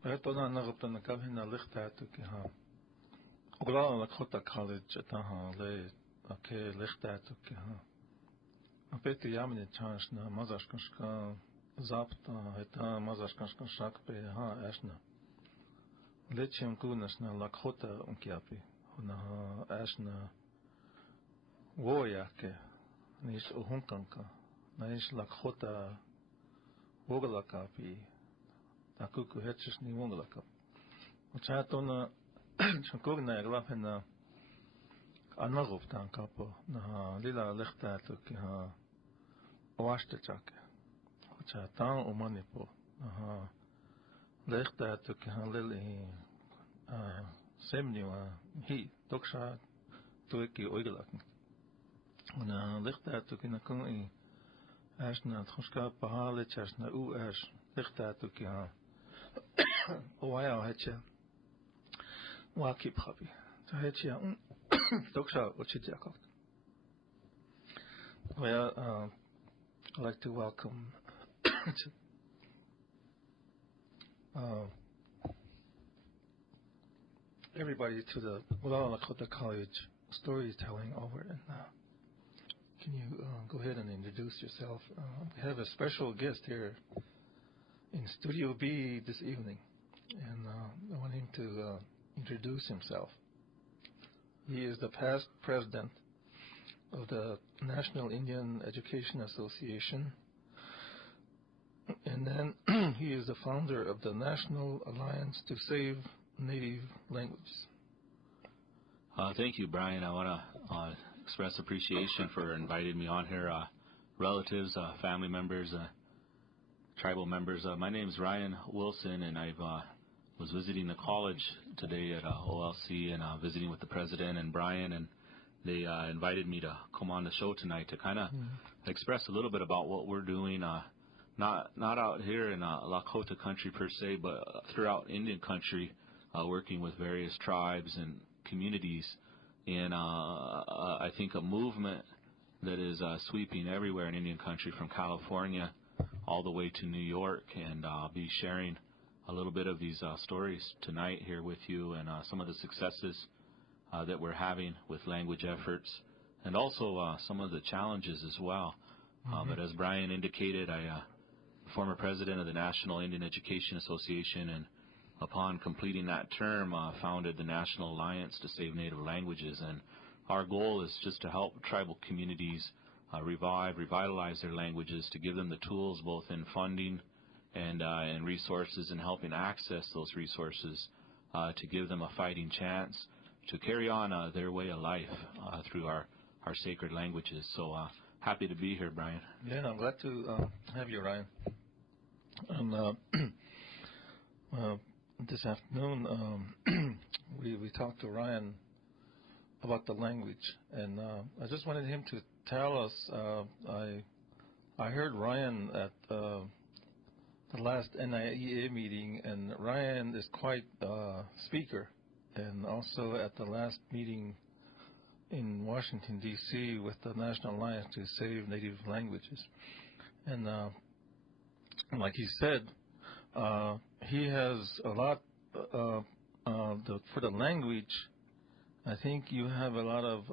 Ito na nagaptan na kabhin na lichtato ki ha. Ogla Lakota College ataha le ake lichtato ki ha. Apeti yamni chans na mazashkashka zapta eta mazashkashka shakpe ha ashna. Lechem kunas na Lakota unkiapi. Na ashna woyake nis uhunkanka. Nis Lakota wogalakapi. Akuku hetjes ni wongelakap. Chatona chakogna glafena anagop tan kapo na lila lechtato ki ha oaste chake. Chatan umanipo na lechtato ki ha lili semniwa hi doksha tueki oigelakn. Na lechtato ki na kun ashna tchoska pahale chasna u ash lechtato ki ha Oaya hetja wakip happy. So hetja doksha ochitiakot. Well, I'd like to welcome everybody to the Lakota College storytelling over. And can you go ahead and introduce yourself? We have a special guest here in Studio B this evening, and I want him to introduce himself. He is the past president of the National Indian Education Association, and then he is the founder of the National Alliance to Save Native Languages. Thank you, Brian. I want to express appreciation for inviting me on here. Relatives, family members, tribal members. My name is Ryan Wilson, and I was visiting the college today at OLC and visiting with the president and Brian, and they invited me to come on the show tonight to kind of express a little bit about what we're doing, not out here in Lakota country per se, but throughout Indian country, working with various tribes and communities, and I think a movement that is sweeping everywhere in Indian country from California all the way to New York, and I'll be sharing a little bit of these stories tonight here with you, and some of the successes that we're having with language efforts, and also some of the challenges as well. But as Brian indicated, I former president of the National Indian Education Association, and upon completing that term, founded the National Alliance to Save Native Languages, and our goal is just to help tribal communities revitalize their languages, to give them the tools both in funding and resources, and helping access those resources, to give them a fighting chance to carry on their way of life through our sacred languages. So happy to be here, Brian. Yeah, I'm glad to have you, Ryan. And this afternoon we talked to Ryan about the language, and I just wanted him to tell us. I heard Ryan at the last NIEA meeting, and Ryan is quite a speaker, and also at the last meeting in Washington, D.C. with the National Alliance to Save Native Languages. And like he said, he has a lot for the language. I think you have a lot of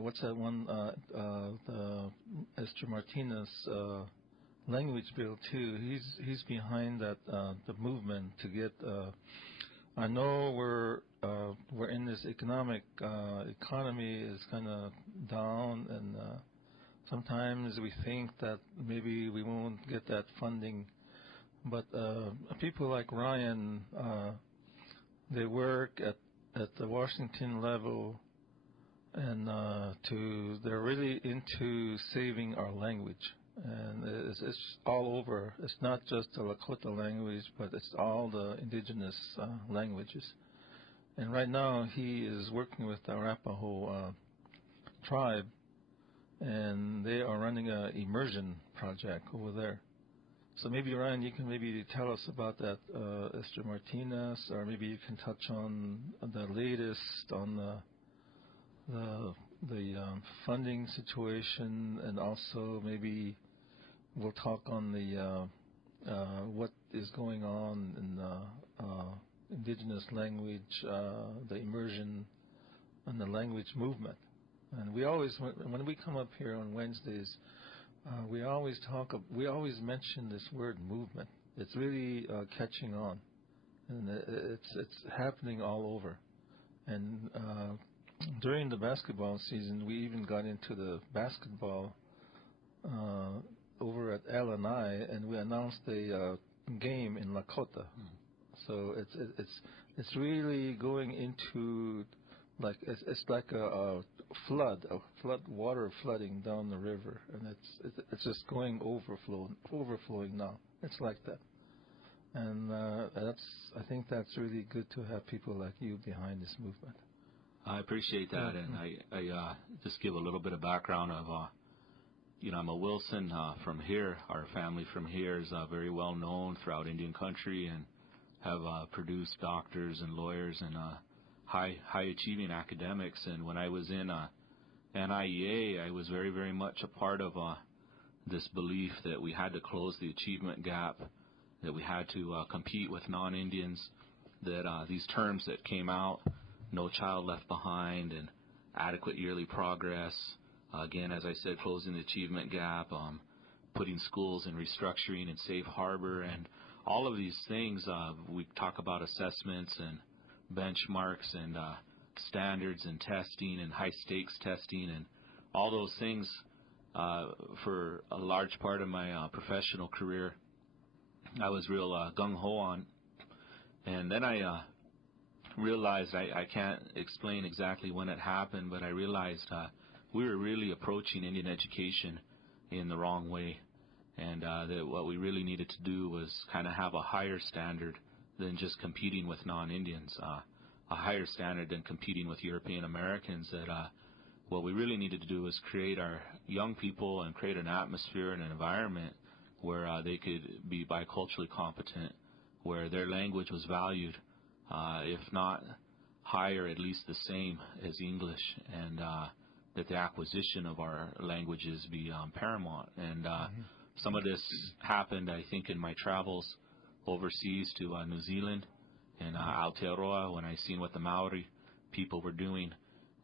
what's that one? The Esther Martinez language bill too. He's behind that the movement to get. I know we're in this economy is kind of down, and sometimes we think that maybe we won't get that funding. But people like Ryan, they work at the Washington level, and they're really into saving our language, and it's all over. It's not just the Lakota language, but it's all the indigenous languages. And right now he is working with the Arapaho tribe, and they are running an immersion project over there. So maybe, Ryan, you can maybe tell us about that, Esther Martinez, or maybe you can touch on the latest on the funding situation, and also maybe we'll talk on the what is going on indigenous language, the immersion, and the language movement. And we always, when we come up here on Wednesdays, we always mention this word movement. It's really catching on, and it's happening all over. And during the basketball season, we even got into the basketball over at LNI, and we announced a game in Lakota. So it's really going into it's like a flood water flooding down the river, and it's just going overflowing now. It's like that, and I think that's really good to have people like you behind this movement. I appreciate that, and I just give a little bit of background of, I'm a Wilson from here. Our family from here is very well known throughout Indian country, and have produced doctors and lawyers and high achieving academics. And when I was in NIEA, I was very, very much a part of this belief that we had to close the achievement gap, that we had to compete with non-Indians, that these terms that came out, no child left behind and adequate yearly progress, again, as I said, closing the achievement gap, putting schools in restructuring and safe harbor, and all of these things. We talk about assessments and benchmarks and standards and testing and high stakes testing and all those things for a large part of my professional career. I was real gung-ho on, and then I realized, I can't explain exactly when it happened, but I realized we were really approaching Indian education in the wrong way, and that what we really needed to do was kind of have a higher standard than just competing with non-Indians, a higher standard than competing with European Americans, that what we really needed to do was create our young people and create an atmosphere and an environment where they could be biculturally competent, where their language was valued, if not higher, at least the same as English, and that the acquisition of our languages be paramount. And some of this happened, I think, in my travels overseas to New Zealand and Aotearoa, when I seen what the Maori people were doing,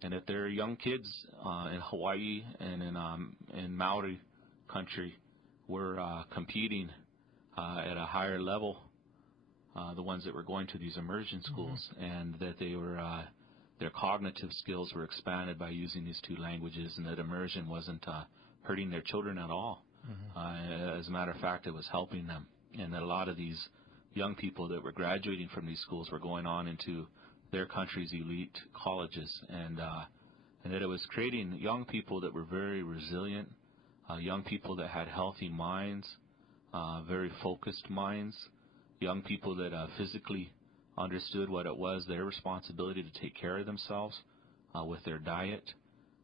and that their young kids in Hawaii and in Maori country were competing at a higher level, the ones that were going to these immersion schools, and that they were their cognitive skills were expanded by using these two languages, and that immersion wasn't hurting their children at all. As a matter of fact, it was helping them, and that a lot of these young people that were graduating from these schools were going on into their country's elite colleges, and that it was creating young people that were very resilient, young people that had healthy minds, very focused minds, young people that physically understood what it was, their responsibility to take care of themselves with their diet,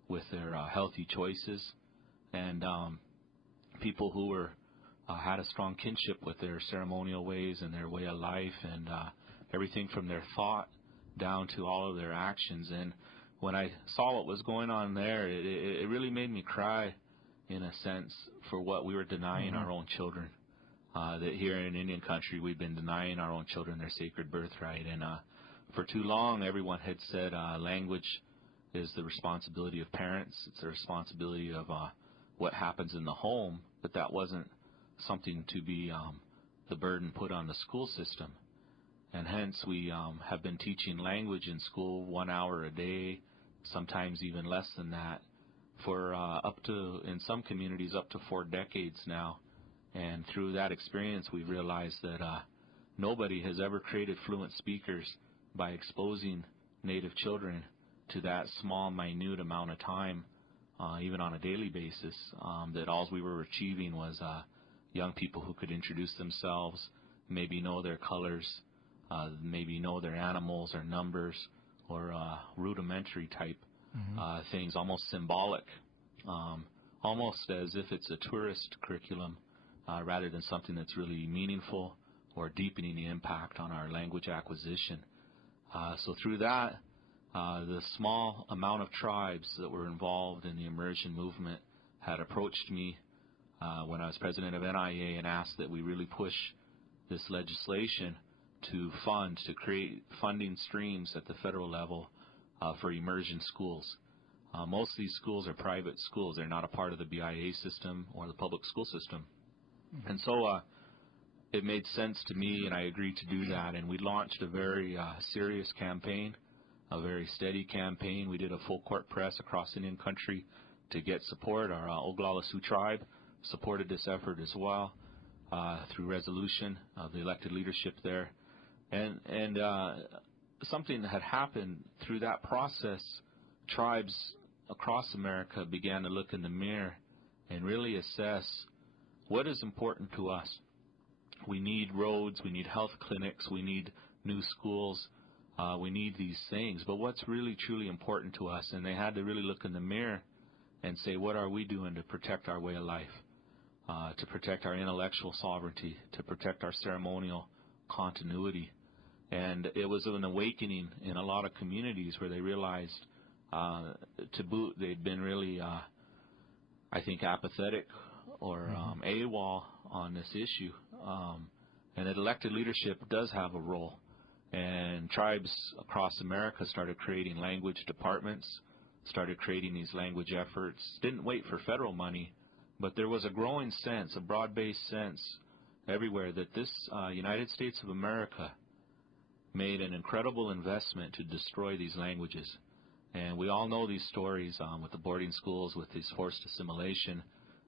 with their healthy choices, and people who were had a strong kinship with their ceremonial ways and their way of life, and everything from their thought down to all of their actions. And when I saw what was going on there, it really made me cry, in a sense, for what we were denying our own children. That here in Indian country, we've been denying our own children their sacred birthright. And for too long, everyone had said language is the responsibility of parents. It's the responsibility of what happens in the home, but that wasn't something to be the burden put on the school system. And hence, we have been teaching language in school 1 hour a day, sometimes even less than that, for up to, in some communities, up to 4 decades now. And through that experience, we realized that nobody has ever created fluent speakers by exposing Native children to that small, minute amount of time, even on a daily basis, that all we were achieving was young people who could introduce themselves, maybe know their colors, maybe know their animals or numbers, or rudimentary type things, almost symbolic, almost as if it's a tourist curriculum, rather than something that's really meaningful or deepening the impact on our language acquisition. So through that, the small amount of tribes that were involved in the immersion movement had approached me when I was president of NIA and asked that we really push this legislation to fund, to create funding streams at the federal level for immersion schools. Most of these schools are private schools. They're not a part of the BIA system or the public school system. Mm-hmm. And so it made sense to me, and I agreed to do that. And we launched a very serious campaign, a very steady campaign. We did a full court press across Indian country to get support. Our Oglala Sioux tribe supported this effort as well through resolution of the elected leadership there. And something that had happened through that process, tribes across America began to look in the mirror and really assess what is important to us. We need roads, we need health clinics, we need new schools, we need these things, but what's really truly important to us? And they had to really look in the mirror and say, what are we doing to protect our way of life, to protect our intellectual sovereignty, to protect our ceremonial continuity? And it was an awakening in a lot of communities where they realized, to boot, they'd been really, I think, apathetic or AWOL on this issue. And that elected leadership does have a role. And tribes across America started creating language departments, started creating these language efforts, didn't wait for federal money, but there was a growing sense, a broad-based sense everywhere that this United States of America made an incredible investment to destroy these languages. And we all know these stories with the boarding schools, with this forced assimilation,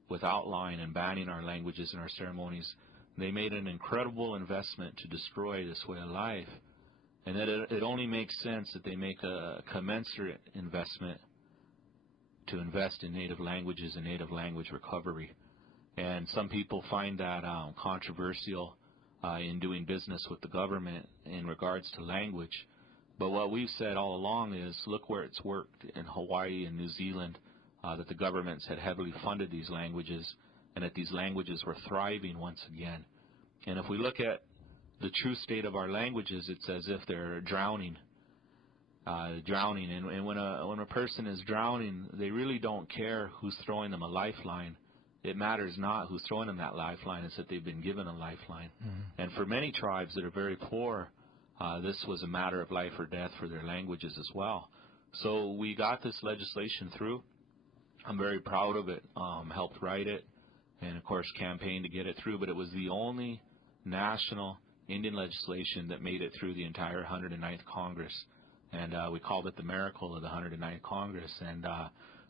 with outlawing and banning our languages and our ceremonies. They made an incredible investment to destroy this way of life. And that it only makes sense that they make a commensurate investment to invest in native languages and native language recovery. And some people find that controversial in doing business with the government in regards to language. But what we've said all along is, look where it's worked in Hawaii and New Zealand, that the governments had heavily funded these languages and that these languages were thriving once again. And if we look at the true state of our languages, it's as if they're drowning. And when a person is drowning, they really don't care who's throwing them a lifeline. It matters not who's throwing them that lifeline, it's that they've been given a lifeline. Mm-hmm. And for many tribes that are very poor, this was a matter of life or death for their languages as well. So we got this legislation through. I'm very proud of it. Helped write it and, of course, campaigned to get it through. But it was the only national Indian legislation that made it through the entire 109th Congress. And we called it the miracle of the 109th Congress. And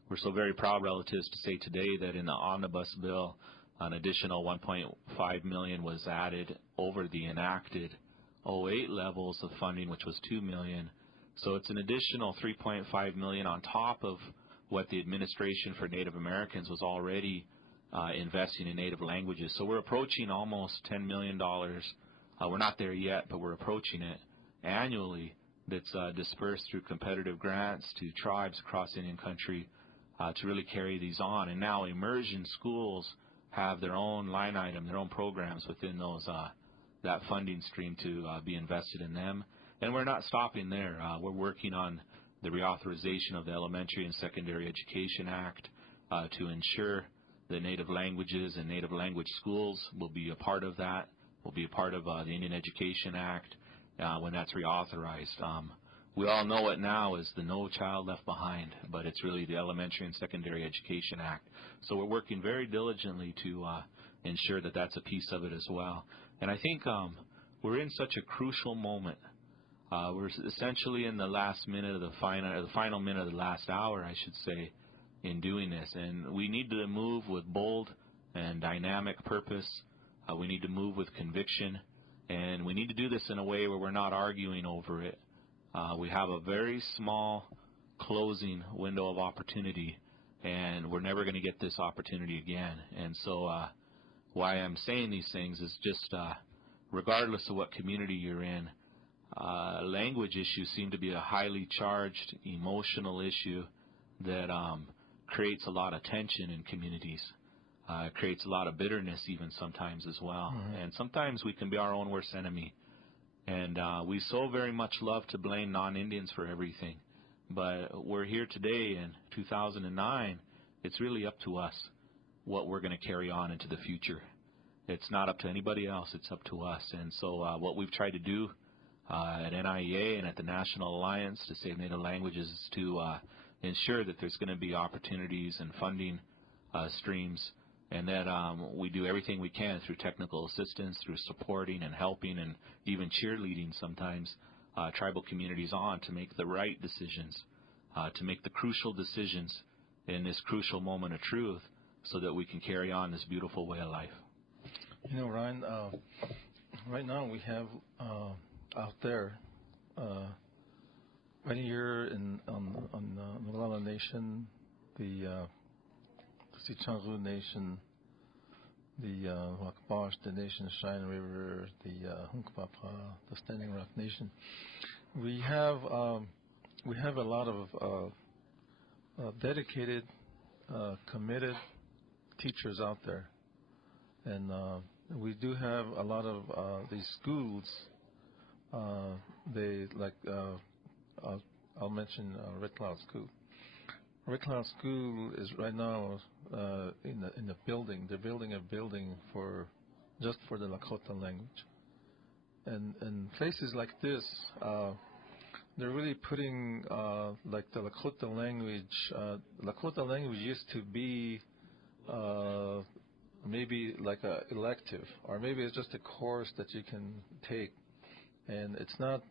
we're so very proud, relatives, to say today that in the omnibus bill, an additional $1.5 million was added over the enacted 08 levels of funding, which was $2 million. So it's an additional $3.5 million on top of what the Administration for Native Americans was already investing in native languages. So we're approaching almost $10 million. We're not there yet, but we're approaching it annually. That's dispersed through competitive grants to tribes across Indian country to really carry these on. And now immersion schools have their own line item, their own programs within those that funding stream to be invested in them. And we're not stopping there. We're working on the reauthorization of the Elementary and Secondary Education Act to ensure that native languages and native language schools will be a part of that, will be a part of the Indian Education Act when that's reauthorized. We all know it now as the No Child Left Behind, but it's really the Elementary and Secondary Education Act. So we're working very diligently to ensure that that's a piece of it as well. And I think we're in such a crucial moment. We're essentially in the last minute of the final minute of the last hour, I should say, in doing this. And we need to move with bold and dynamic purpose. We need to move with conviction. And we need to do this in a way where we're not arguing over it. We have a very small closing window of opportunity, and we're never going to get this opportunity again. And so why I'm saying these things is just regardless of what community you're in, language issues seem to be a highly charged emotional issue that creates a lot of tension in communities. It creates a lot of bitterness even sometimes as well. Mm-hmm. And sometimes we can be our own worst enemy. And we so very much love to blame non-Indians for everything. But we're here today in 2009. It's really up to us what we're going to carry on into the future. It's not up to anybody else. It's up to us. And so what we've tried to do at NIEA and at the National Alliance to Save Native Languages is to ensure that there's going to be opportunities and funding streams, and that we do everything we can through technical assistance, through supporting and helping and even cheerleading sometimes tribal communities on to make the right decisions, to make the crucial decisions in this crucial moment of truth so that we can carry on this beautiful way of life. You know, Ryan, right now we have out there, right here on the Malala Nation, the Sicangu Nation, the Wakbash, the Nation of Cheyenne River, the Hunkpapa, the Standing Rock Nation. We have a lot of dedicated, committed teachers out there, and we do have a lot of these schools. I'll mention Red Cloud School. Red Cloud School is right now in the building. They're building a building just for the Lakota language, and places like this, they're really putting like the Lakota language. Lakota language used to be maybe like a elective, or maybe it's just a course that you can take, and it's not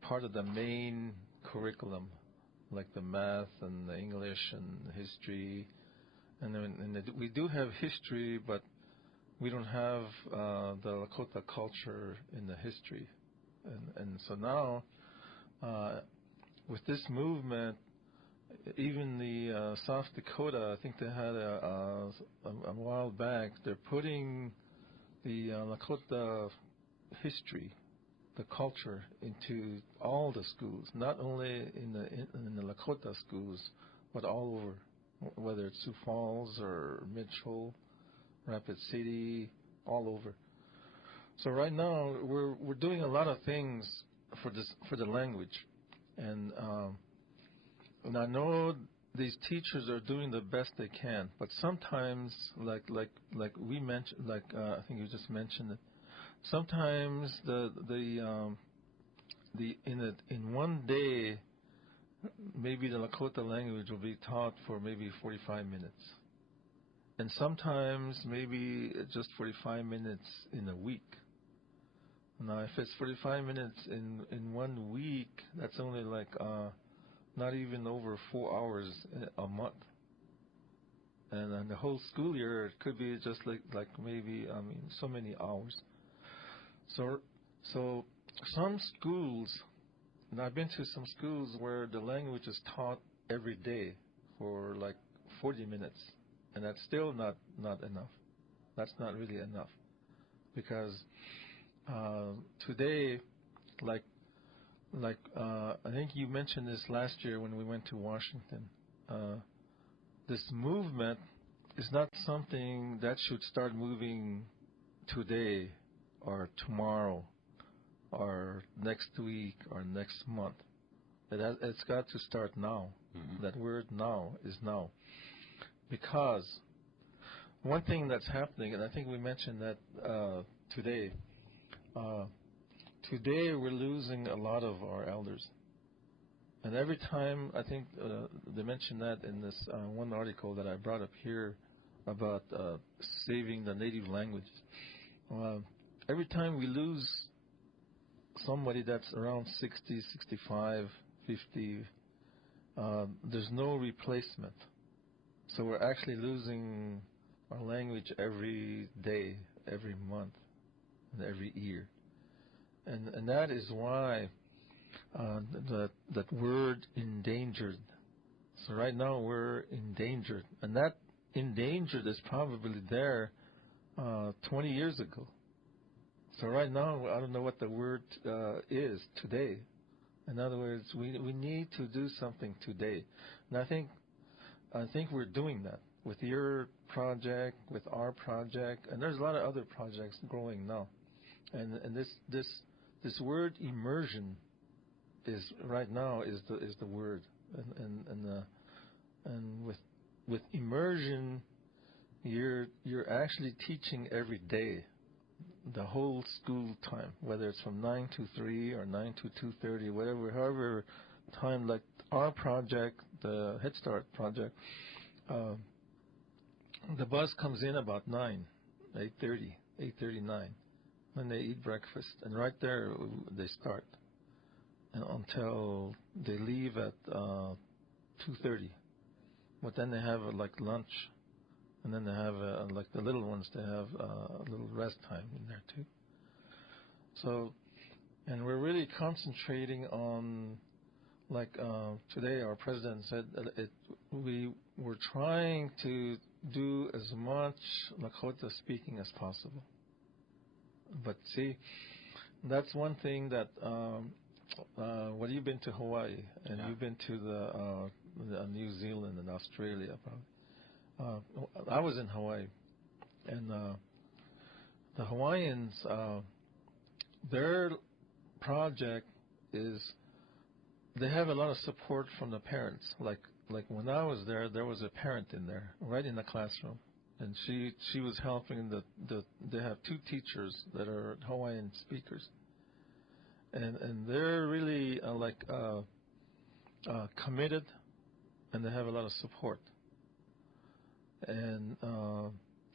part of the main curriculum, like the math and the English and history, and we do have history, but we don't have the Lakota culture in the history, and so now with this movement, even the South Dakota, I think they had a while back, they're putting the Lakota history, the culture, into all the schools, not only in the Lakota schools, but all over, whether it's Sioux Falls or Mitchell, Rapid City, all over. So right now we're doing a lot of things for the language, and I know these teachers are doing the best they can, but sometimes, like we mentioned, I think you just mentioned it. Sometimes in one day, maybe the Lakota language will be taught for maybe 45 minutes, and sometimes maybe just 45 minutes in a week. Now, if it's 45 minutes in 1 week, that's only like not even over 4 hours a month. And then the whole school year, it could be just like maybe, so many hours. So some schools, and I've been to some schools where the language is taught every day for like 40 minutes, and that's still not enough. That's not really enough, because today, I think you mentioned this last year when we went to Washington. This movement is not something that should start moving today or tomorrow or next week or next month. It's got to start now. Mm-hmm. That word now is now. Because one thing that's happening, and I think we mentioned that today, today we're losing a lot of our elders. And every time, I think they mentioned that in this one article that I brought up here about saving the native languages. Every time we lose somebody that's around 60, 65, 50, there's no replacement. So we're actually losing our language every day, every month, and every year. And that is why that word endangered. So right now we're endangered. And that endangered is probably there 20 years ago. So right now, I don't know what the word is today. In other words, we need to do something today. And I think we're doing that with your project, with our project, and there's a lot of other projects growing now. And this word immersion is right now is the word. And with immersion, you're actually teaching every day, the whole school time, whether it's from 9 to 3 or 9 to 2:30, whatever, however time. Like our project, the Head Start project, the bus comes in about 9, 8:30, 8:39, when they eat breakfast, and right there they start, and until they leave at 2:30. But then they have like lunch, and then they have like the little ones, they have a little rest time in there too. So, and we're really concentrating on, like today our president said, we were trying to do as much Lakota speaking as possible. But see, that's one thing that. Well, you've been to Hawaii, and you've been to the New Zealand and Australia, probably. I was in Hawaii, and the Hawaiians, their project is, they have a lot of support from the parents. Like when I was there was a parent in there, right in the classroom, and she was helping they have 2 teachers that are Hawaiian speakers. And they're really committed, and they have a lot of support. And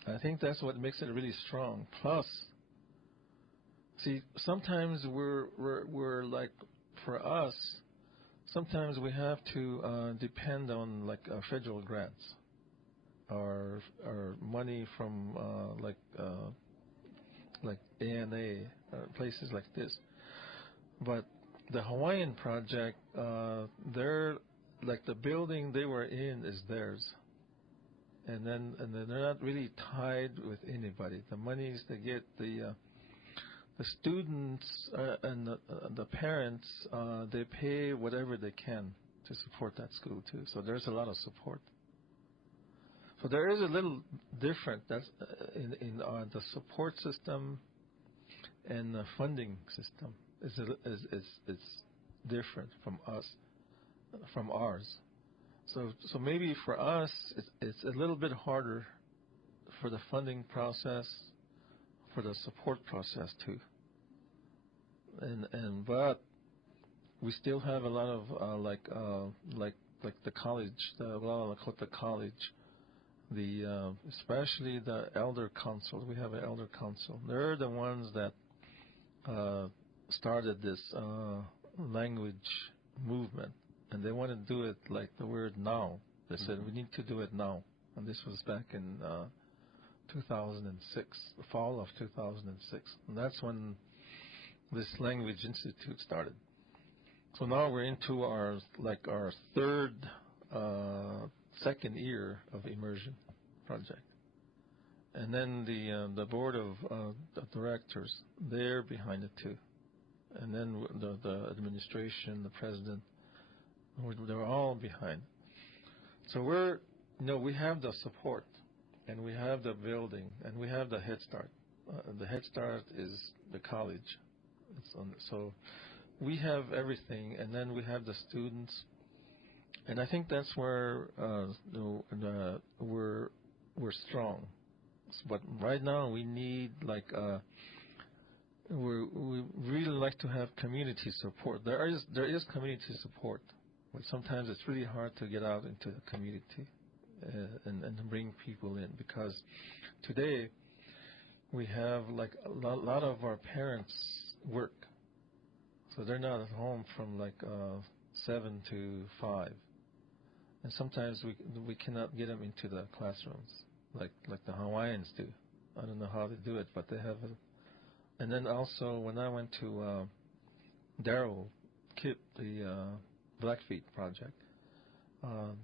I think that's what makes it really strong. Plus, see, sometimes we're like, for us, sometimes we have to depend on like federal grants or money from like ANA places like this. But the Hawaiian project, they're like, the building they were in is theirs, and then they're not really tied with anybody. The monies they get, the students and the parents, they pay whatever they can to support that school too. So there's a lot of support. So there is a little different. That's in the support system and the funding system. It's different from ours. So maybe for us it's a little bit harder for the funding process, for the support process too. But we still have a lot of like the college, the Lakota College, especially the elder council. We have an elder council. They're the ones that started this language movement, and they want to do it like the word now. They said we need to do it now, and this was back in 2006, the fall of 2006, and that's when this language institute started. So now we're into our second year of immersion project, and then the board of the directors, they're behind it too. And then the administration, the president, they're all behind. So we have the support, and we have the building, and we have the Head Start. The Head Start is the college. So we have everything, and then we have the students, and I think that's where we're strong. But right now we need we really like to have community support. There is community support, but sometimes it's really hard to get out into the community and bring people in, because today we have like a lot of our parents work, so they're not at home from 7 to 5, and sometimes we cannot get them into the classrooms like the Hawaiians do. I don't know how they do it, but they have it. And then also, when I went to Darrell Kip, the Blackfeet project,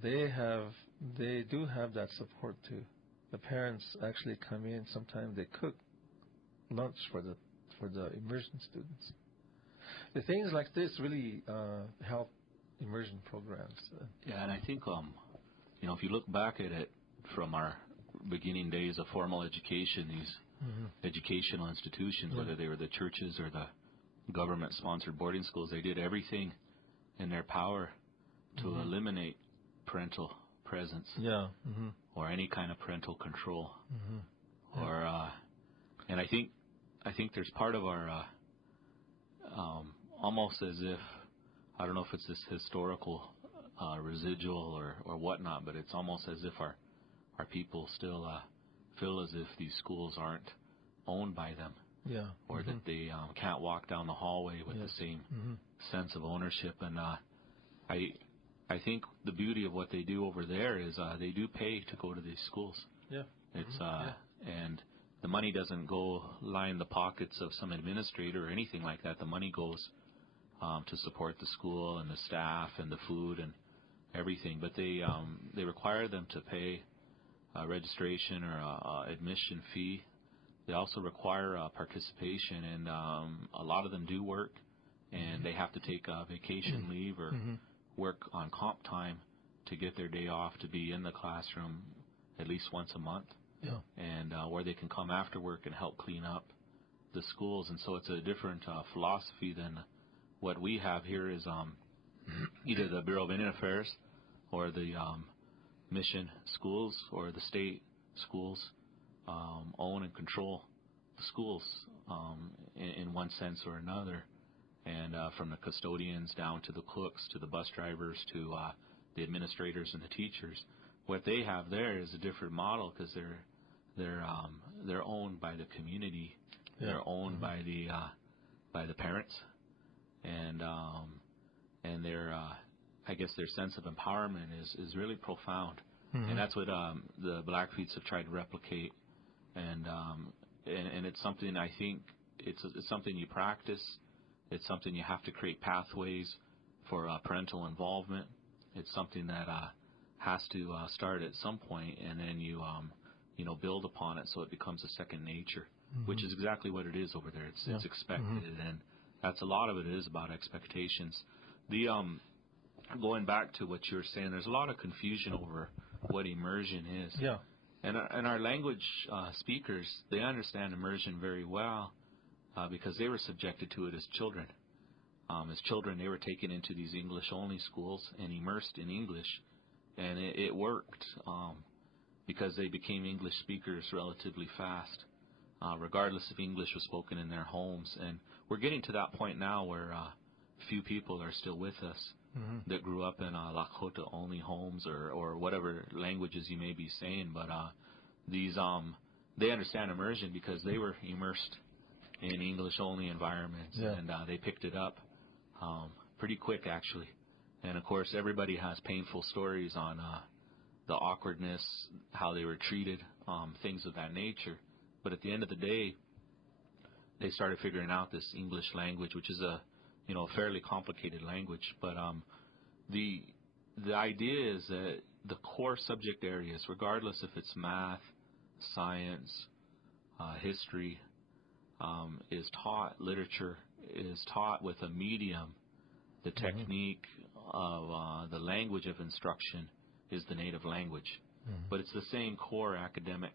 they do have that support too. The parents actually come in. Sometimes they cook lunch for the immersion students. The things like this really help immersion programs. Yeah, and I think if you look back at it from our beginning days of formal education, these educational institutions, whether they were the churches or the government-sponsored boarding schools, they did everything in their power to eliminate parental presence or any kind of parental control, Mm-hmm. or and I think there's part of our almost as if, I don't know if it's this historical residual or whatnot, but it's almost as if our people still feel as if these schools aren't owned by them. Yeah. Or Mm-hmm. that they can't walk down the hallway with the same Mm-hmm. sense of ownership. And I think the beauty of what they do over there is they do pay to go to these schools. Yeah. It's Mm-hmm. and the money doesn't go line the pockets of some administrator or anything like that. The money goes to support the school and the staff and the food and everything. But they require them to pay a registration or a admission fee. They also require participation, and a lot of them do work, and they have to take vacation leave or work on comp time to get their day off to be in the classroom at least once a month. Yeah. And where they can come after work and help clean up the schools. And so it's a different philosophy than what we have here is either the Bureau of Indian Affairs or the mission schools or the state schools own and control the schools in one sense or another. And from the custodians down to the cooks to the bus drivers to the administrators and the teachers. What they have there is a different model because they're owned by the community. Yeah. They're owned by the parents, and their I guess their sense of empowerment is really profound, and that's what the Blackfeets have tried to replicate, and it's something I think it's something you practice. It's something you have to create pathways for parental involvement. It's something that has to start at some point, and then you build upon it so it becomes a second nature, which is exactly what it is over there. It's expected, and that's a lot of it is about expectations. The going back to what you were saying, there's a lot of confusion over what immersion is. Yeah. And our language speakers, they understand immersion very well because they were subjected to it as children. As children, they were taken into these English-only schools and immersed in English, and it worked because they became English speakers relatively fast, regardless if English was spoken in their homes. And we're getting to that point now where few people are still with us that grew up in Lakota-only homes or whatever languages you may be saying. But these they understand immersion because they were immersed in English-only environments, and they picked it up pretty quick, actually. And, of course, everybody has painful stories on the awkwardness, how they were treated, things of that nature. But at the end of the day, they started figuring out this English language, which is a fairly complicated language. But the idea is that the core subject areas, regardless if it's math, science, history, is taught, literature is taught with a medium. The technique of the language of instruction is the native language. But it's the same core academic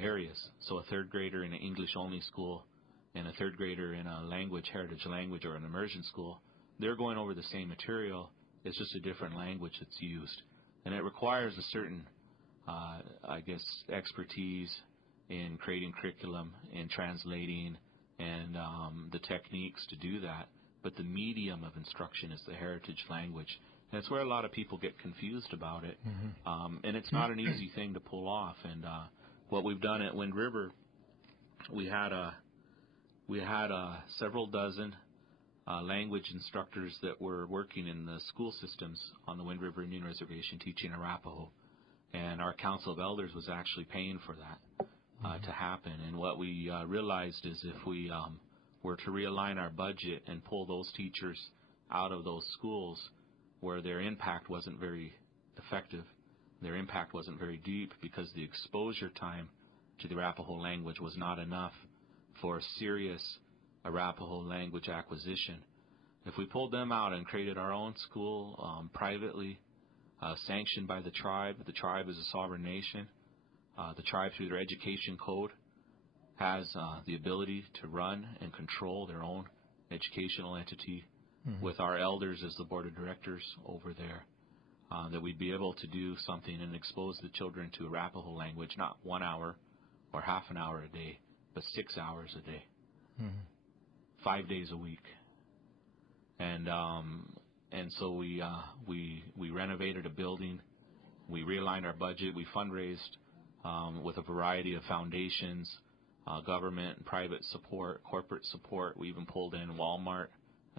areas. So a third grader in an English-only school and a third grader in a heritage language, or an immersion school, they're going over the same material. It's just a different language that's used. And it requires a certain, expertise in creating curriculum, in translating, and the techniques to do that. But the medium of instruction is the heritage language. And it's where a lot of people get confused about it. And it's not an easy thing to pull off. And what we've done at Wind River, we had several dozen language instructors that were working in the school systems on the Wind River Indian Reservation teaching Arapaho. And our Council of Elders was actually paying for that to happen. And what we realized is if we were to realign our budget and pull those teachers out of those schools where their impact wasn't very effective, their impact wasn't very deep because the exposure time to the Arapaho language was not enough for serious Arapaho language acquisition. If we pulled them out and created our own school privately, sanctioned by the tribe is a sovereign nation. The tribe, through their education code, has the ability to run and control their own educational entity with our elders as the board of directors over there. that we'd be able to do something and expose the children to Arapaho language, not 1 hour or half an hour a day, but 6 hours a day, 5 days a week. And so we renovated a building, we realigned our budget, we fundraised with a variety of foundations, government and private support, corporate support. We even pulled in Walmart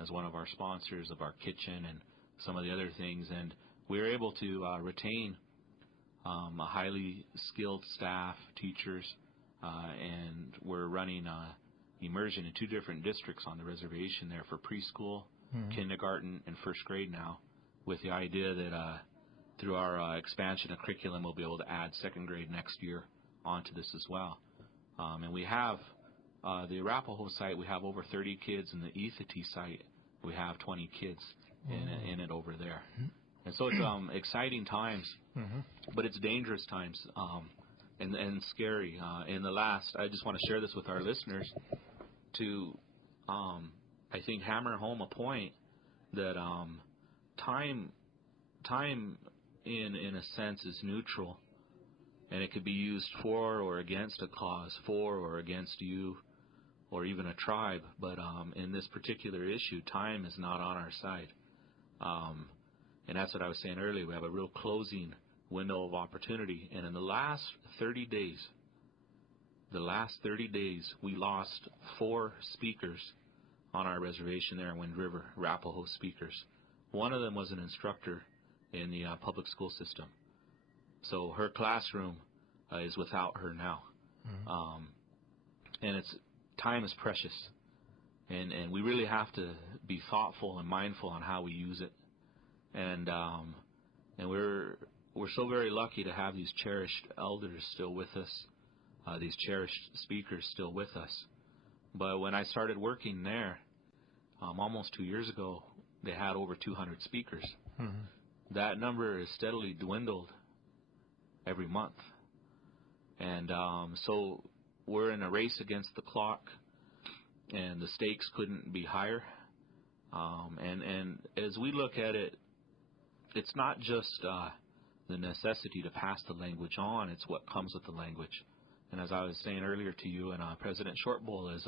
as one of our sponsors of our kitchen and some of the other things, and we were able to retain a highly skilled staff, teachers, and we're running immersion in 2 different districts on the reservation there for preschool, kindergarten, and first grade now, with the idea that through our expansion of curriculum, we'll be able to add second grade next year onto this as well. And we have the Arapaho site, we have over 30 kids. In the Ethity site, we have 20 kids in it over there. And so it's exciting times, but it's dangerous times and scary. I just want to share this with our listeners to, I think, hammer home a point that time in a sense is neutral, and it could be used for or against a cause, for or against you, or even a tribe. But in this particular issue, time is not on our side. And that's what I was saying earlier. We have a real closing window of opportunity. And in the last 30 days, we lost 4 speakers on our reservation there in Wind River, Arapaho speakers. One of them was an instructor in the public school system. So her classroom is without her now. And time is precious. And we really have to be thoughtful and mindful on how we use it. And we're so very lucky to have these cherished elders still with us, these cherished speakers still with us. But when I started working there, almost 2 years ago, they had over 200 speakers. That number has steadily dwindled every month. And so we're in a race against the clock, and the stakes couldn't be higher. And as we look at it, it's not just the necessity to pass the language on, it's what comes with the language. And as I was saying earlier to you and President Shortbull, is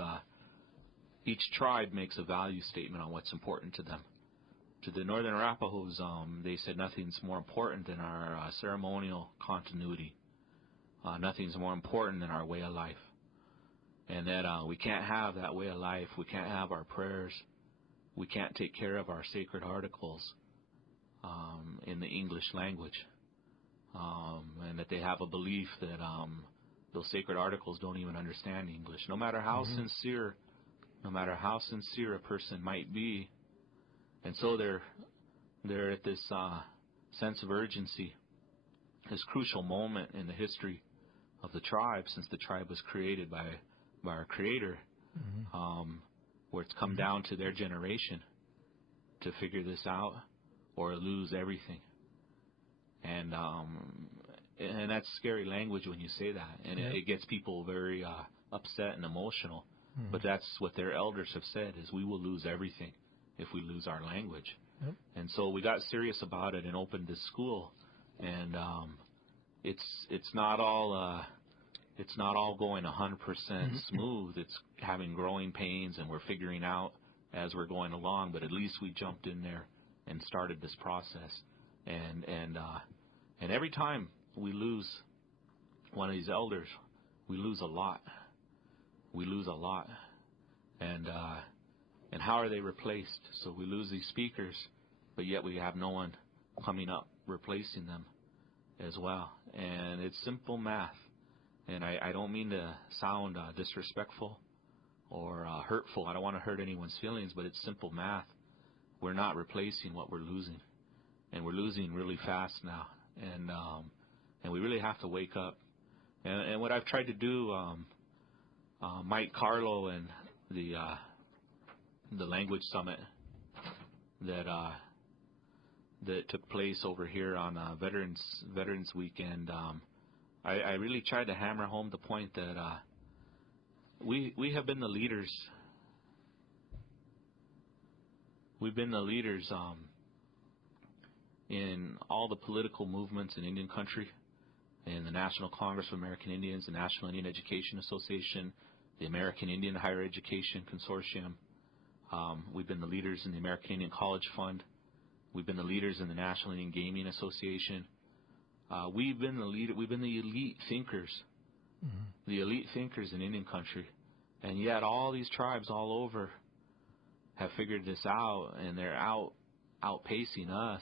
each tribe makes a value statement on what's important to them. To the Northern Arapahoes, they said nothing's more important than our ceremonial continuity. Nothing's more important than our way of life. And that we can't have that way of life, we can't have our prayers, we can't take care of our sacred articles in the English language. And that they have a belief that those sacred articles don't even understand English. No matter how sincere a person might be. And so they're at this sense of urgency, this crucial moment in the history of the tribe, since the tribe was created by our Creator, where it's come down to their generation to figure this out or lose everything. And that's scary language when you say that, and it gets people very upset and emotional. But that's what their elders have said, is we will lose everything if we lose our language. And so we got serious about it and opened this school. And it's not all going 100% smooth. It's having growing pains, and we're figuring out as we're going along. But at least we jumped in there and started this process. And every time we lose one of these elders, we lose a lot. And how are they replaced? So we lose these speakers, but yet we have no one coming up replacing them as well. And it's simple math. And I don't mean to sound disrespectful or hurtful. I don't want to hurt anyone's feelings, but it's simple math. We're not replacing what we're losing. And we're losing really fast now. And we really have to wake up. And what I've tried to do, Mike Carlo and the language summit that took place over here on Veterans Weekend, I really tried to hammer home the point that we have been the leaders. We've been the leaders in all the political movements in Indian country, in the National Congress of American Indians, the National Indian Education Association, the American Indian Higher Education Consortium. We've been the leaders in the American Indian College Fund. We've been the leaders in the National Indian Gaming Association. We've been the elite thinkers, the elite thinkers in Indian country. And yet all these tribes all over have figured this out, and they're outpacing us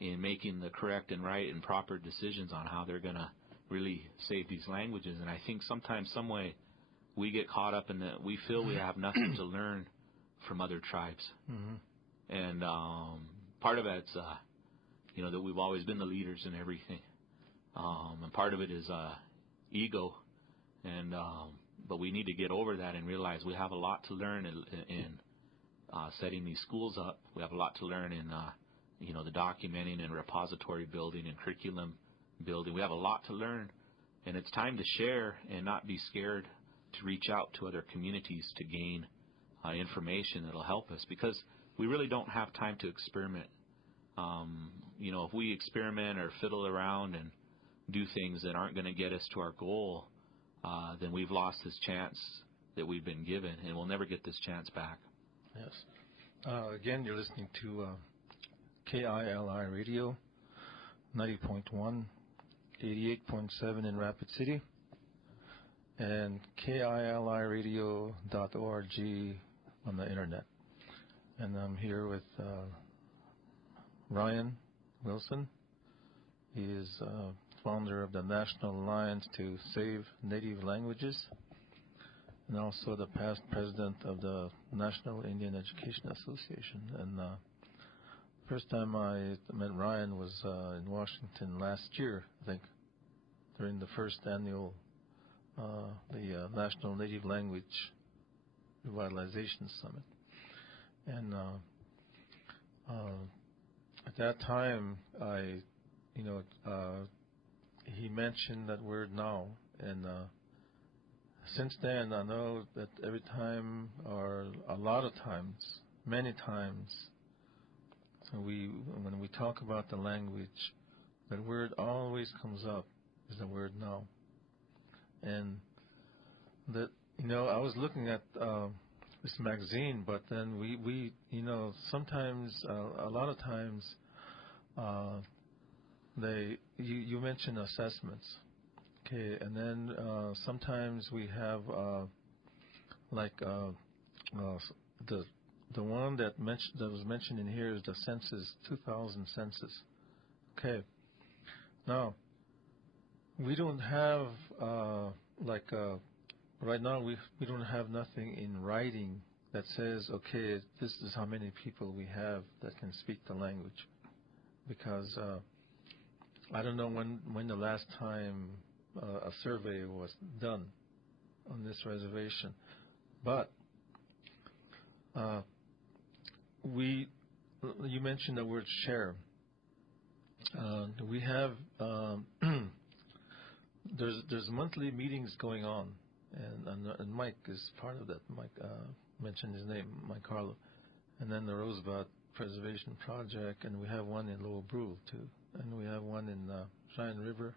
in making the correct and right and proper decisions on how they're going to really save these languages. And I think sometimes, some way, we get caught up in that we feel we have nothing to learn from other tribes. And part of it's, that we've always been the leaders in everything. And part of it is ego. And but we need to get over that and realize we have a lot to learn in setting these schools up. We have a lot to learn in, the documenting and repository building and curriculum building. We have a lot to learn, and it's time to share and not be scared to reach out to other communities to gain information that will help us, because we really don't have time to experiment. If we experiment or fiddle around and do things that aren't going to get us to our goal, then we've lost this chance that we've been given, and we'll never get this chance back. Yes. Again, you're listening to KILI Radio, 90.1, 88.7 in Rapid City, and KILIradio.org on the internet. And I'm here with Ryan Wilson. He is founder of the National Alliance to Save Native Languages, and also the past president of the National Indian Education Association. And first time I met Ryan was in Washington last year, I think, during the first annual the National Native Language Revitalization Summit. And at that time, he mentioned that word now, and since then I know that every time, or a lot of times, many times, when we talk about the language, that word always comes up, is the word now. And that, I was looking at this magazine, but then we sometimes, a lot of times, you mention assessments, okay, and then sometimes we have the one that was mentioned in here is the census, 2000 census, okay. Now we don't have right now we don't have nothing in writing that says, okay, this is how many people we have that can speak the language, because I don't know when the last time a survey was done on this reservation, but you mentioned the word share. We have there's monthly meetings going on, and Mike is part of that. Mike mentioned his name, Mike Carlo, and then the Rosebud Preservation Project, and we have one in Lower Brule too, and we have one in Cheyenne River,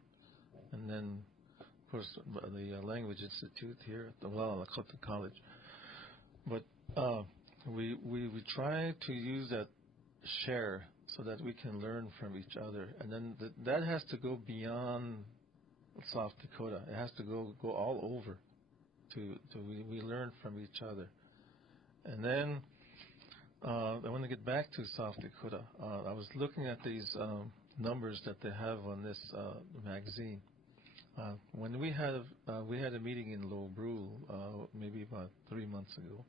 and then of course the Language Institute here at the Lakota College. But we try to use that share so that we can learn from each other, and then that has to go beyond South Dakota. It has to go all over. We learn from each other, and then I want to get back to South Dakota. I was looking at these numbers that they have on this magazine. When we had a meeting in Low Brule maybe about 3 months ago.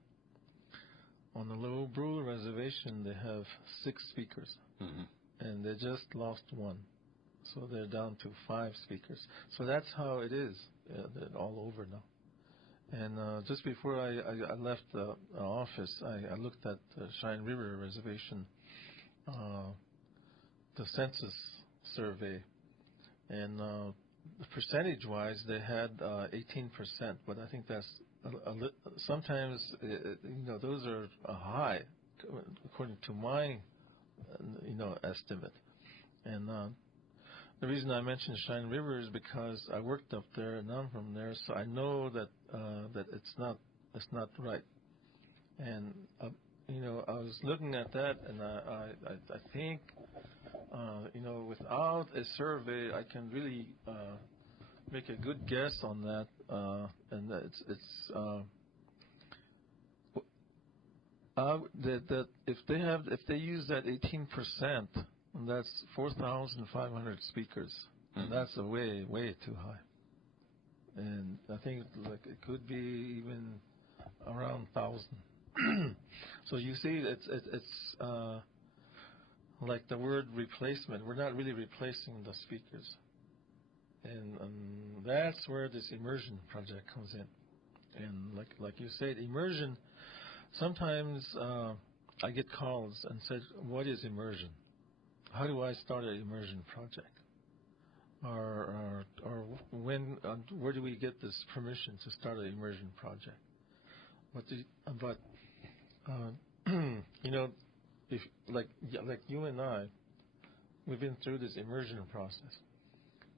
On the Low Brule reservation, they have 6 speakers, and they just lost 1. So they're down to 5 speakers. So that's how it is all over now. And just before I left the office, I looked at the Cheyenne River Reservation, the census survey, and percentage-wise, they had 18%. But I think that's sometimes those are high according to my estimate. And the reason I mentioned Cheyenne River is because I worked up there and I'm from there, so I know that that it's not right. And I was looking at that, and I think without a survey, I can really make a good guess on that, and that if they use that 18%, that's 4,500 speakers, and that's a way too high. And I think it could be even around 1,000. So you see, it's like the word replacement. We're not really replacing the speakers, and that's where this immersion project comes in. And like you said, immersion. Sometimes I get calls and said, "What is immersion? How do I start an immersion project? Or when? Where do we get this permission to start an immersion project?" But if like you and I, we've been through this immersion process.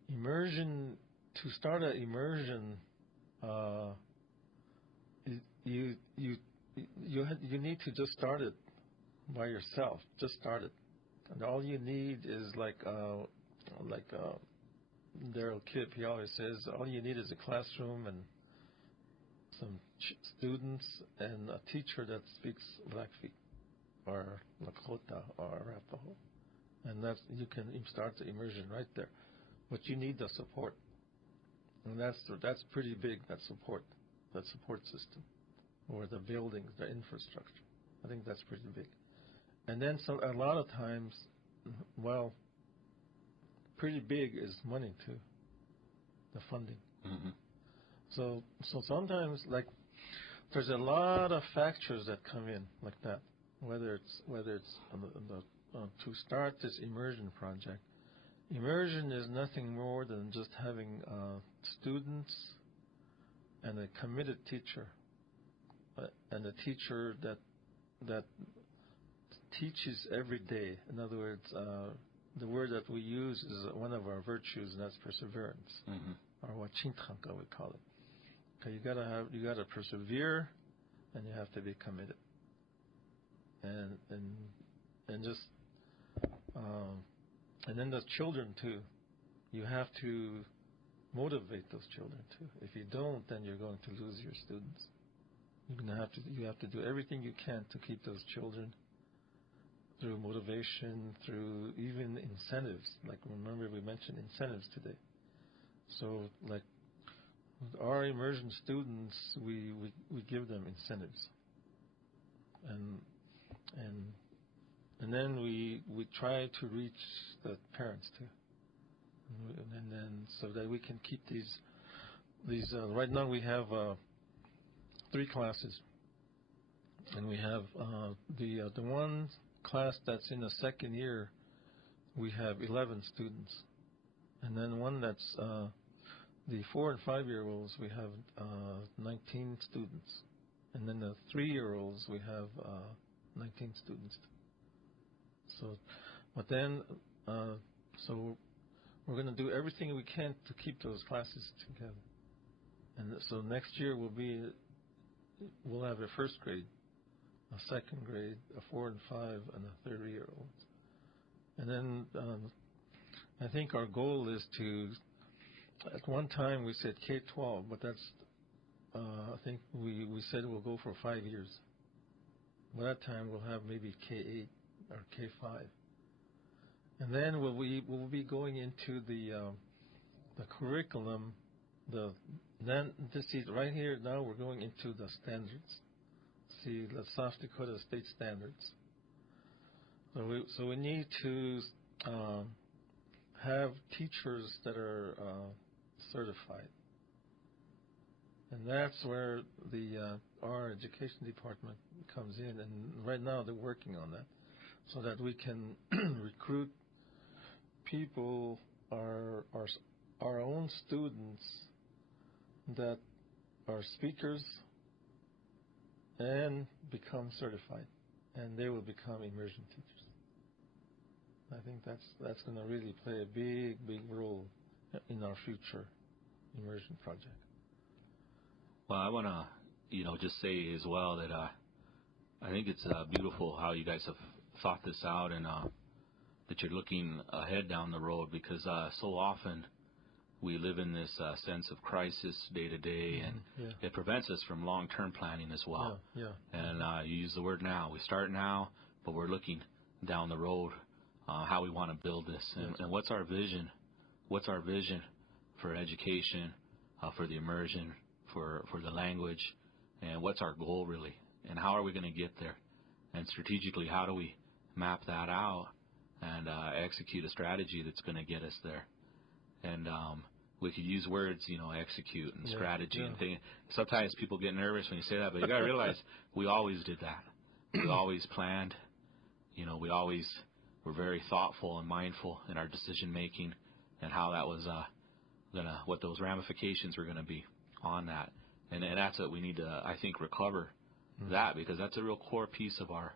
Immersion, to start an immersion, you need to just start it by yourself. Just start it, and all you need is Daryl Kipp, he always says, all you need is a classroom and some students and a teacher that speaks Blackfeet or Lakota or Arapaho, and you can start the immersion right there. But you need the support, and that's pretty big. That support system, or the buildings, the infrastructure. I think that's pretty big. And then a lot of times, pretty big is money too, the funding. Mm-hmm. So sometimes there's a lot of factors that come in like that. Whether it's to start this immersion project. Immersion is nothing more than just having students and a committed teacher, and a teacher that teaches every day. In other words, the word that we use is one of our virtues, and that's perseverance, or wachintanka we call it. Okay, you gotta persevere, and you have to be committed, and just and then the children too. You have to motivate those children too. If you don't, then you're going to lose your students. You have to do everything you can to keep those children, through motivation, through even incentives. Like, remember we mentioned incentives today. So like our immersion students, we give them incentives, and then we try to reach the parents too, and then so that we can keep these. Right now we have 3 classes, and we have the one class that's in the second year. We have 11 students, and then one that's the 4 and 5-year-olds. We have 19 students, and then the 3-year-olds we have 19 students. So, but then, so we're going to do everything we can to keep those classes together. And so next year we'll have a first grade, a second grade, a 4 and 5, and a 3-year-olds. And then I think our goal is to, at one time we said K-12, but that's, I think we said we'll go for 5 years. By that time we'll have maybe K-8 or K-5. And then we'll be going into the curriculum. Then this is right here now we're going into the standards. See, the South Dakota state standards. So we need to have teachers that are certified, and that's where our education department comes in. And right now they're working on that, so that we can recruit people, our own students that are speakers and become certified, and they will become immersion teachers. I think that's going to really play a big role in our future immersion project. Well, I want to, just say as well that I think it's beautiful how you guys have thought this out and that you're looking ahead down the road, because so often we live in this sense of crisis day to day, and it prevents us from long-term planning as well. And you use the word now. We start now, but we're looking down the road how we want to build this, and what's our vision? What's our vision for education, for the immersion, for the language, and what's our goal really, and how are we going to get there? And strategically, how do we map that out and execute a strategy that's going to get us there? And we could use words, execute and strategy and things. Sometimes people get nervous when you say that, but you got to realize we always did that. We always planned. We always were very thoughtful and mindful in our decision making and how that was what those ramifications were gonna be on that. And that's what we need to, I think, recover that, because that's a real core piece of our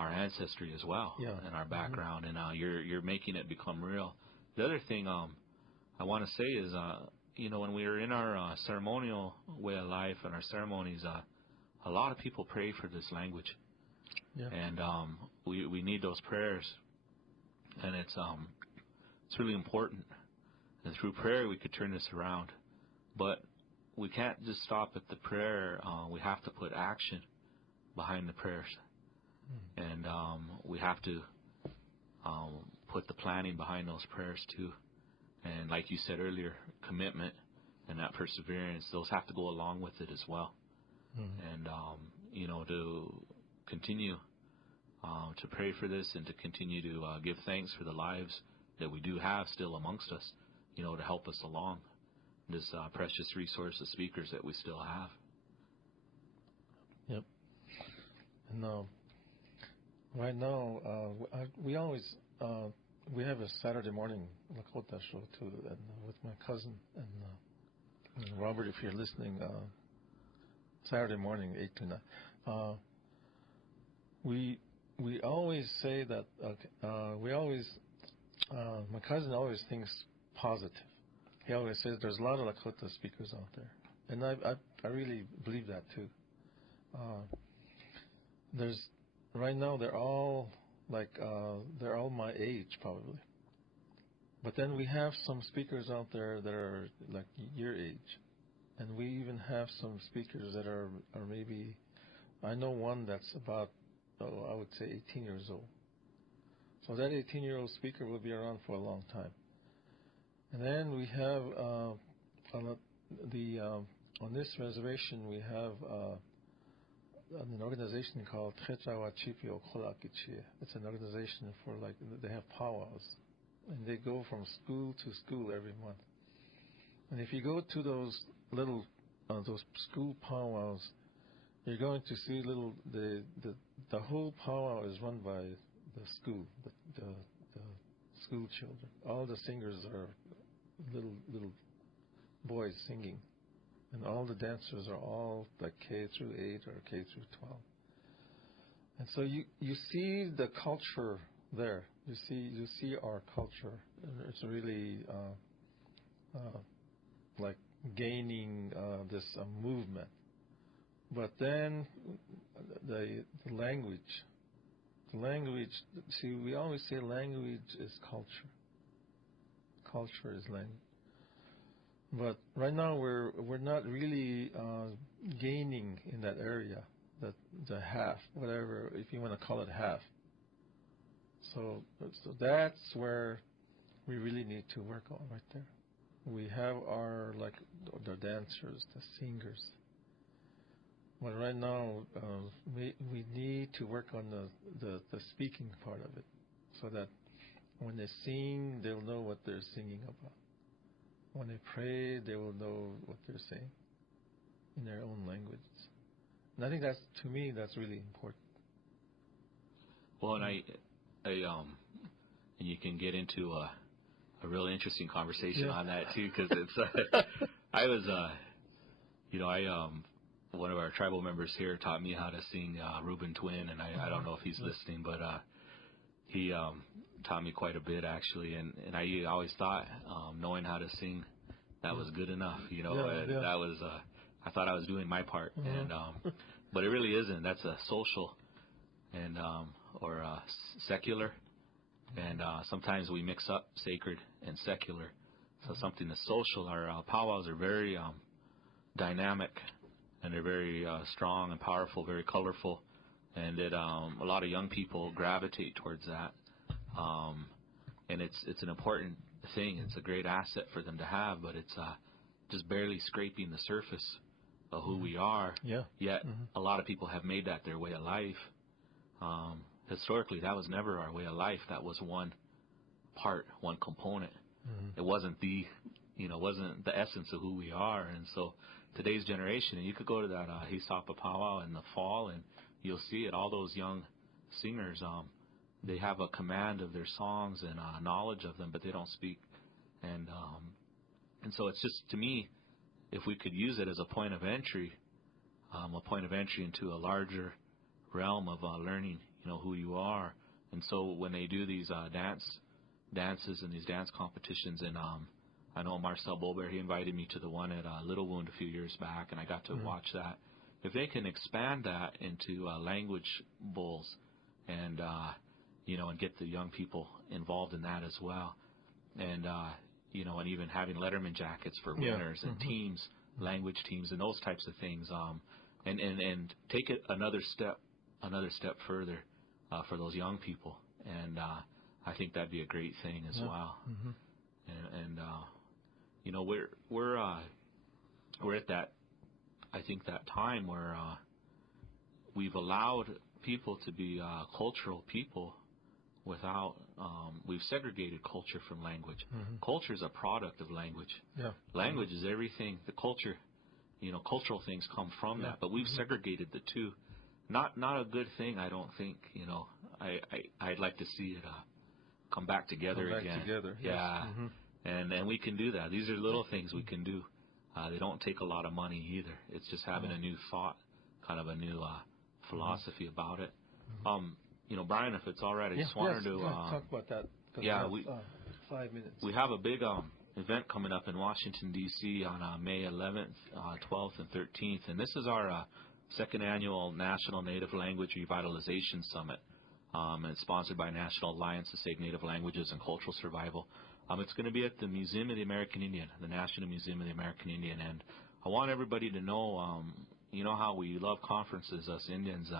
ancestry as well and our background. And you're making it become real. The other thing I want to say is, when we are in our ceremonial way of life and our ceremonies, a lot of people pray for this language. And we need those prayers, and it's really important. And through prayer, we could turn this around. But we can't just stop at the prayer. We have to put action behind the prayers. And we have to put the planning behind those prayers too. And like you said earlier, commitment and that perseverance, those have to go along with it as well. And, to continue to pray for this and to continue to give thanks for the lives that we do have still amongst us, to help us along this precious resource of speakers that we still have. Yep. And right now, we always we have a Saturday morning Lakota show too, and with my cousin and Robert, if you're listening, Saturday morning 8 to 9. We always say that my cousin always thinks positive. He always says there's a lot of Lakota speakers out there, and I really believe that too. There's right now they're all my age probably, but then we have some speakers out there that are like your age, and we even have some speakers that are maybe, I know one that's about, I would say 18 years old. So that 18-year-old speaker will be around for a long time. And then we have on this reservation we have an organization called Trechawa Chipio Kolakichi. It's an organization for they have powwows, and they go from school to school every month. And if you go to those little those school powwows, you're going to see the whole powwow is run by the school, the school children. All the singers are little boys singing, and all the dancers are all like K through 8 or K through 12. And so you see the culture there. You see our culture. It's really like gaining this movement. But then the language. See, we always say language is culture. Culture is language. But right now we're not really gaining in that area, the half, whatever, if you want to call it half. So that's where we really need to work on right there. We have our the dancers, the singers. But right now, we need to work on the speaking part of it, so that when they sing, they'll know what they're singing about. When they pray, they will know what they're saying in their own languages. And I think to me, that's really important. Well, and and you can get into a really interesting conversation on that too, because it's I was one of our tribal members here taught me how to sing Reuben Twin, and I don't know if he's listening, but he taught me quite a bit actually, and I always thought knowing how to sing that was good enough, you know, and that was I thought I was doing my part, and but it really isn't. That's a social and or secular, and sometimes we mix up sacred and secular. So something that's social. Our powwows are very dynamic, and they're very strong and powerful, very colorful, and it a lot of young people gravitate towards that, and it's an important thing. It's a great asset for them to have, but it's just barely scraping the surface of who we are. Yeah. Yet a lot of people have made that their way of life. Historically, that was never our way of life. That was one part, one component. It wasn't wasn't the essence of who we are. And so today's generation, and you could go to that Hisapa powwow in the fall, and you'll see it. All those young singers, they have a command of their songs and knowledge of them, but they don't speak. And so it's just, to me, if we could use it as a point of entry into a larger realm of learning, who you are. And so when they do these dances and these dance competitions, and I know Marcel Bolbert, he invited me to the one at Little Wound a few years back, and I got to watch that. If they can expand that into language bowls, and and get the young people involved in that as well, and and even having Letterman jackets for winners and teams, language teams, and those types of things, and take it another step further for those young people, and I think that'd be a great thing as well. And we're at that, I think, that time where we've allowed people to be cultural people without we've segregated culture from language. Culture is a product of language. Language is everything. The culture, cultural things come from that, but we've segregated the two. Not a good thing, I don't think. I'd like to see it come back together again. Yeah. And we can do that. These are little things we can do. They don't take a lot of money either. It's just having a new thought, kind of a new philosophy about it. Brian, if it's all right, I just wanted to talk about that. We 5 minutes. We have a big event coming up in Washington D.C. on May 11th, 12th, and 13th, and this is our second annual National Native Language Revitalization Summit. And it's sponsored by National Alliance to Save Native Languages and Cultural Survival. It's going to be at the Museum of the American Indian, the National Museum of the American Indian. And I want everybody to know, how we love conferences, us Indians,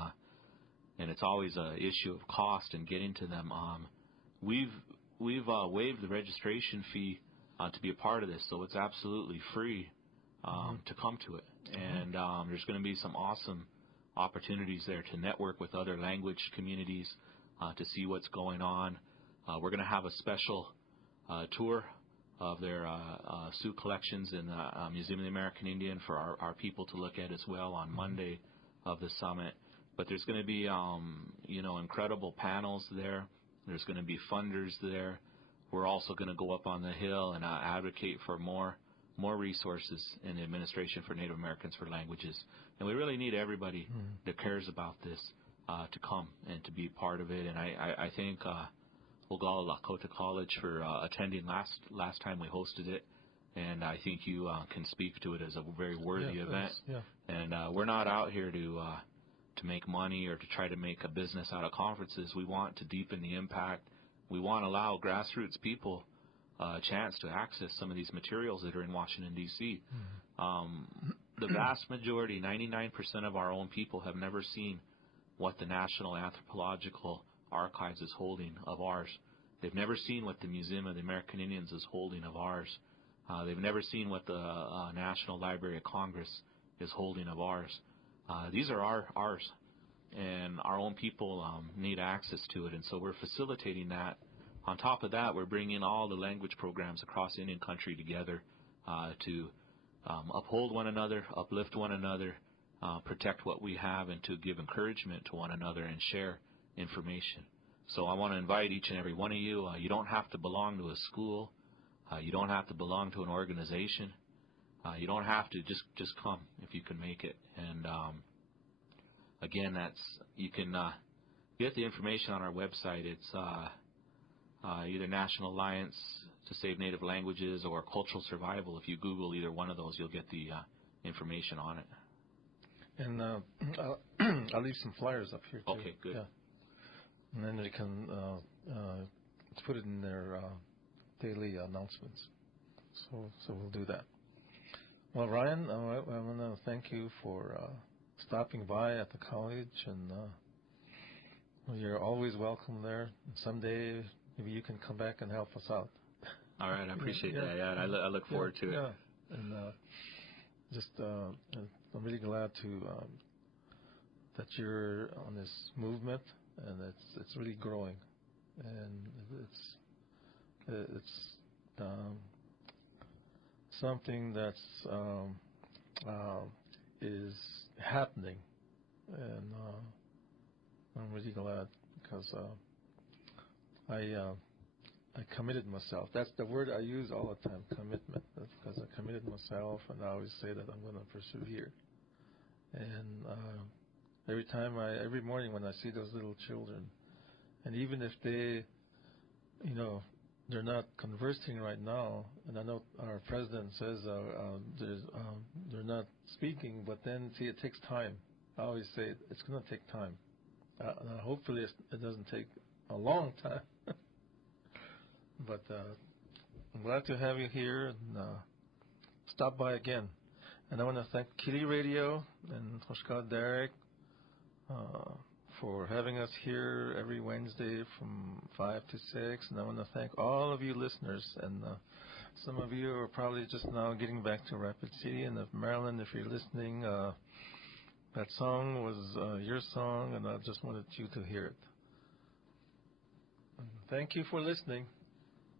and it's always an issue of cost and getting to them. We've waived the registration fee to be a part of this, so it's absolutely free to come to it. And there's going to be some awesome opportunities there to network with other language communities, to see what's going on. We're going to have a special tour of their Sioux collections in the Museum of the American Indian for our people to look at as well on Monday of the summit. But there's going to be, incredible panels there. There's going to be funders there. We're also going to go up on the Hill and advocate for more resources in the Administration for Native Americans for Languages. And we really need everybody that cares about this to come and to be part of it. And I thank Oglala Lakota College for attending last time we hosted it. And I think you can speak to it as a very worthy event. And we're not out here to make money or to try to make a business out of conferences. We want to deepen the impact. We want to allow grassroots people a chance to access some of these materials that are in Washington, D.C. The vast majority, 99% of our own people, have never seen what the National Anthropological Archives is holding of ours. They've never seen what the Museum of the American Indians is holding of ours. They've never seen what the National Library of Congress is holding of ours. These are ours, and our own people need access to it, and so we're facilitating that. On top of that, we're bringing all the language programs across Indian country together to uphold one another, uplift one another, protect what we have, and to give encouragement to one another and share information. So I want to invite each and every one of you. You don't have to belong to a school. You don't have to belong to an organization. You don't have to just come if you can make it. And again, you can get the information on our website. It's either National Alliance to Save Native Languages or Cultural Survival. If you Google either one of those, you'll get the information on it. And I'll leave some flyers up here, too. Okay, good. Yeah. And then they can put it in their daily announcements. So we'll do that. Well, Ryan, I want to thank you for stopping by at the college, and you're always welcome there. And someday, maybe you can come back and help us out. All right, I appreciate that. Yeah, and I look forward to it. Yeah, and I'm really glad that you're on this movement, and it's really growing, and it's something that's is happening, and I'm really glad because I committed myself. That's the word I use all the time, commitment. That's because I committed myself, and I always say that I'm going to persevere. And every morning when I see those little children, and even if they, they're not conversing right now, and I know our president says they're not speaking, but then, see, it takes time. I always say it's going to take time. Hopefully it doesn't take a long time. But I'm glad to have you here, and stop by again. And I want to thank KILI Radio and Hoshka Derek for having us here every Wednesday from 5 to 6. And I want to thank all of you listeners. And some of you are probably just now getting back to Rapid City. And Maryland, if you're listening, that song was your song, and I just wanted you to hear it. And thank you for listening.